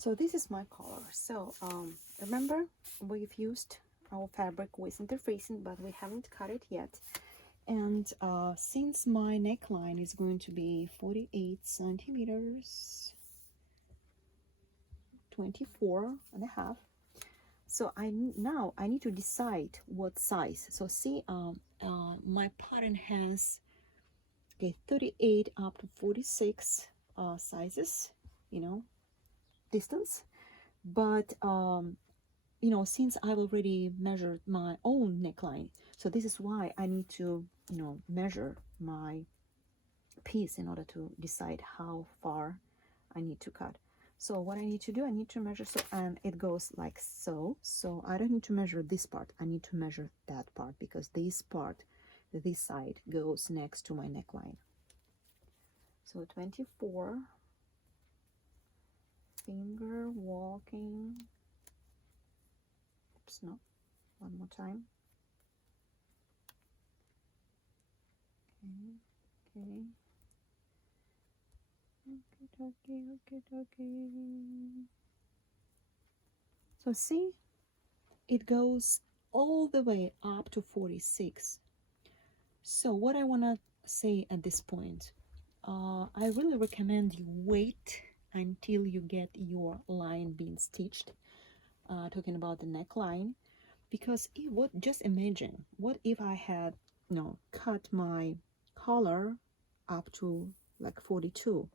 So this is my color. So remember, we've used our fabric with interfacing, but we haven't cut it yet. And since my neckline is going to be 48 centimeters, 24.5, so now I need to decide what size. So see, my pattern has 38 up to 46 sizes, distance. But since I've already measured my own neckline, so this is why I need to measure my piece in order to decide how far I need to cut. So what I need to do, I need to measure, so, and it goes like so. So I don't need to measure this part, I need to measure that part, because this side goes next to my neckline. So 24, finger walking, oops, no, one more time. Okay. Okay. So see, it goes all the way up to 46. So what I want to say at this point, I really recommend you wait until you get your line being stitched, talking about the neckline, because just imagine, what if I had cut my collar up to like 42,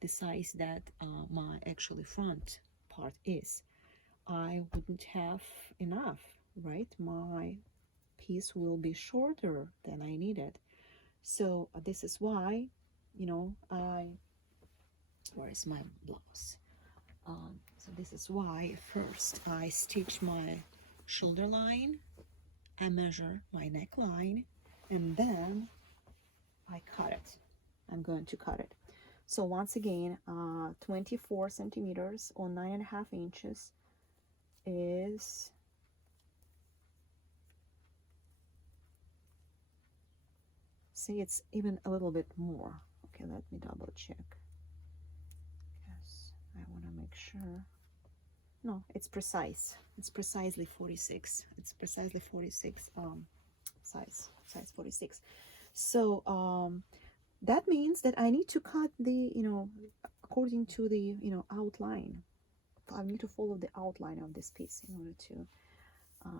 the size that my actually front part is. I wouldn't have enough, right? My piece will be shorter than I needed. So this is why, where is my blouse? So this is why first I stitch my shoulder line, I measure my neckline, and then I cut it. I'm going to cut it. So once again, 24 centimeters or 9.5 inches is see, it's even a little bit more. Okay, let me double check. Yes, I want to make sure. No, it's precise. It's precisely 46. It's precisely 46 size 46. So that means that I need to cut the according to the outline. I need to follow the outline of this piece in order to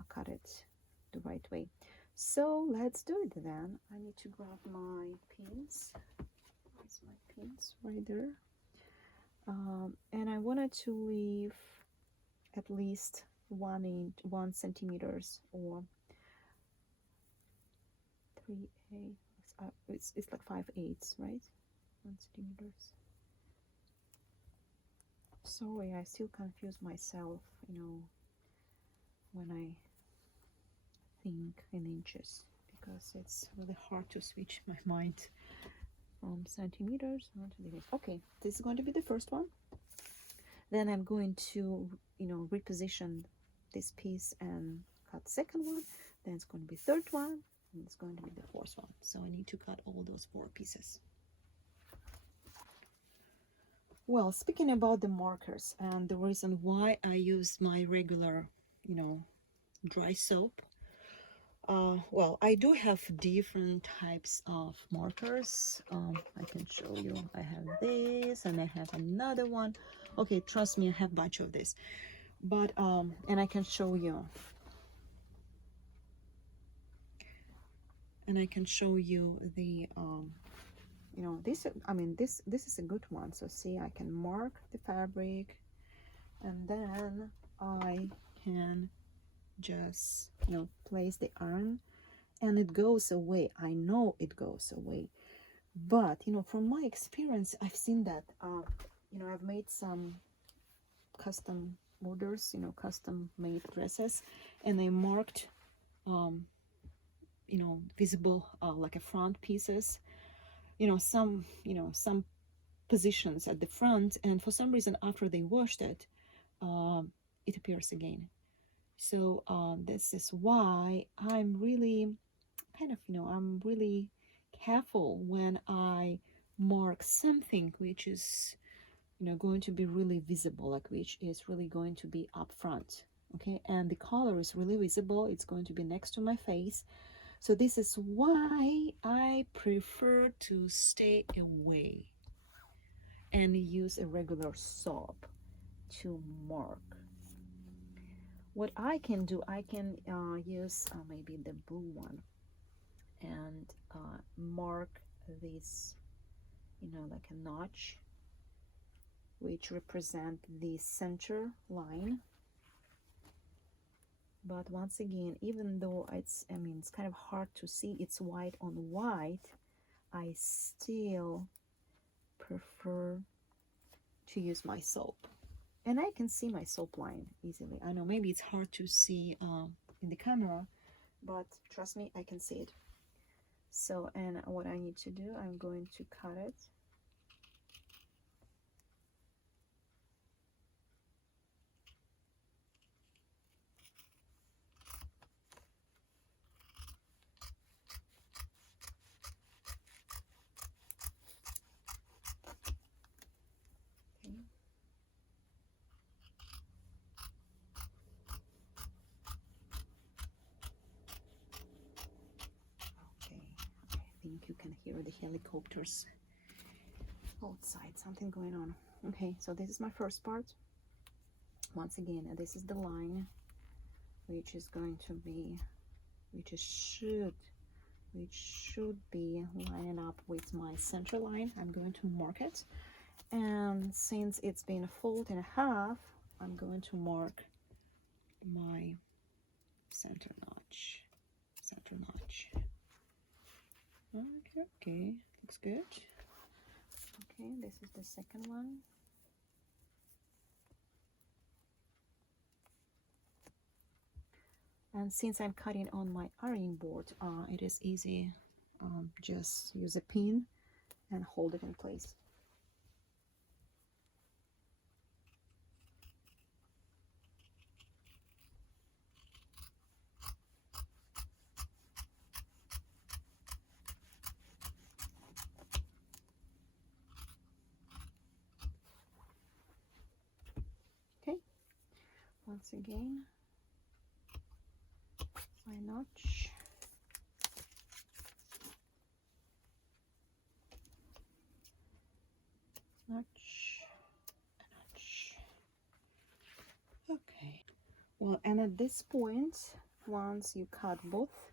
cut it the right way. So let's do it then. I need to grab my pins. Where's my pins? Right there. And I wanted to leave at least 1 centimeters or 3/8. It's like 5/8, right? 1 centimeters. Sorry, I still confuse myself, when I think in inches, because it's really hard to switch my mind from centimeters onto degrees. Okay, this is going to be the first one. Then I'm going to reposition this piece and cut the second one. Then it's going to be third one, and it's going to be the fourth one. So I need to cut all those 4 pieces. Well, speaking about the markers and the reason why I use my regular dry soap, well, I do have different types of markers. I can show you. I have this and I have another one. Okay, trust me, I have a bunch of this, but and I can show you, the this, I mean, this is a good one. So see, I can mark the fabric, and then I can just place the iron, and it goes away. I know it goes away, but from my experience, I've seen that I've made some custom orders, custom made dresses, and I marked visible like a front pieces, some positions at the front, and for some reason after they washed it, it appears again. So this is why I'm really I'm really careful when I mark something which is going to be really visible, like which is really going to be up front. Okay, and the color is really visible. It's going to be next to my face. So this is why I prefer to stay away and use a regular soap to mark. What I can do, I can use maybe the blue one and mark this, like a notch, which represent the center line. But once again, even though it's kind of hard to see, it's white on white, I still prefer to use my soap. And I can see my soap line easily. I know maybe it's hard to see in the camera, but trust me, I can see it. So, and what I need to do, I'm going to cut it. You can hear the helicopters outside, something going on. Okay, so this is my first part. Once again, this is the line which is going to be, which should be lining up with my center line. I'm going to mark it, and since it's been folded in half, I'm going to mark my center notch. Okay, looks good. Okay, this is the second one. And since I'm cutting on my ironing board, it is easy. Just use a pin and hold it in place. Okay, once again, my notch. Notch. Okay, well, and at this point, once you cut both,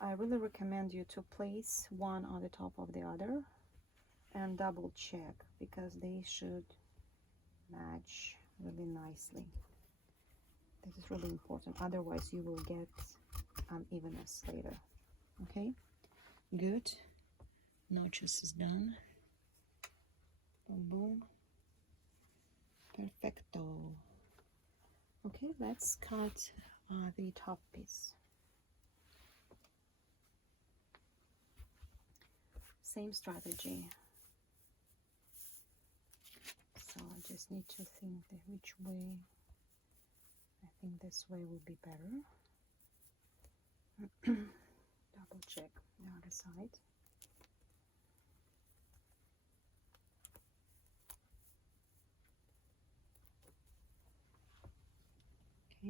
I really recommend you to place one on the top of the other and double check, because they should match really nicely. This is really important, otherwise you will get unevenness later. Okay, good. Notches is done. Boom, boom. Perfecto. Okay, let's cut the top piece. Same strategy. So I just need to think which way. I think this way will be better. Double check the other side. Okay. I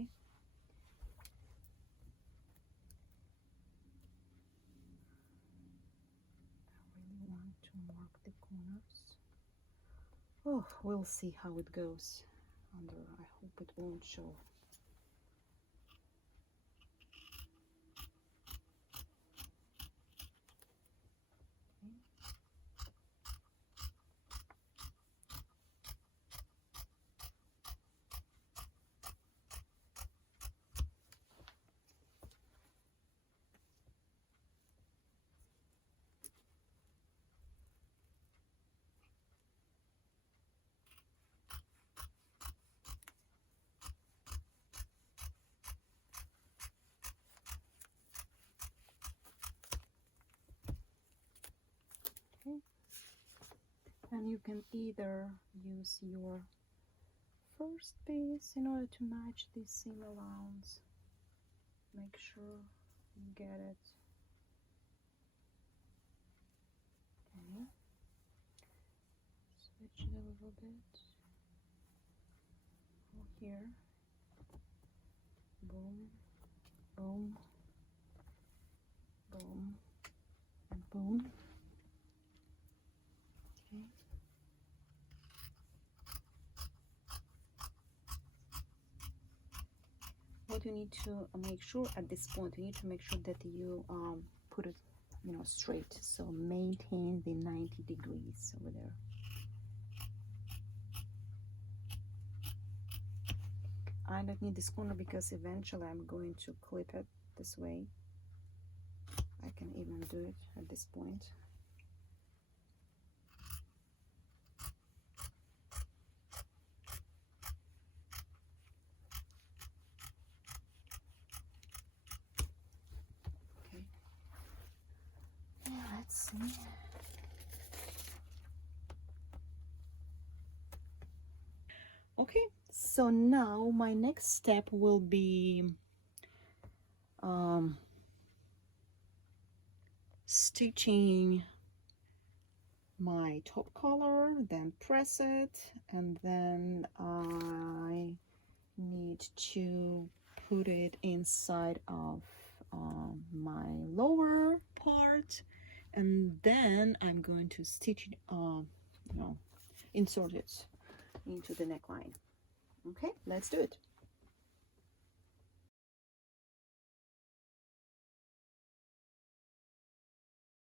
really want to mark the corners. Oh, we'll see how it goes under. I hope it won't show. And you can either use your first piece in order to match the seam allowance. Make sure you get it. Okay. Switch a little bit here. Boom, boom, boom, and boom. Okay. What you need to make sure at this point, you need to make sure that you put it, you know, straight. So maintain the 90 degrees over there. I don't need this corner because eventually I'm going to clip it this way. I can even do it at this point. Okay. Yeah, let's see. Okay, so now my next step will be stitching my top collar, then press it, and then I need to put it inside of my lower part, and then I'm going to stitch it, you know, insert it into the neckline. Okay, let's do it.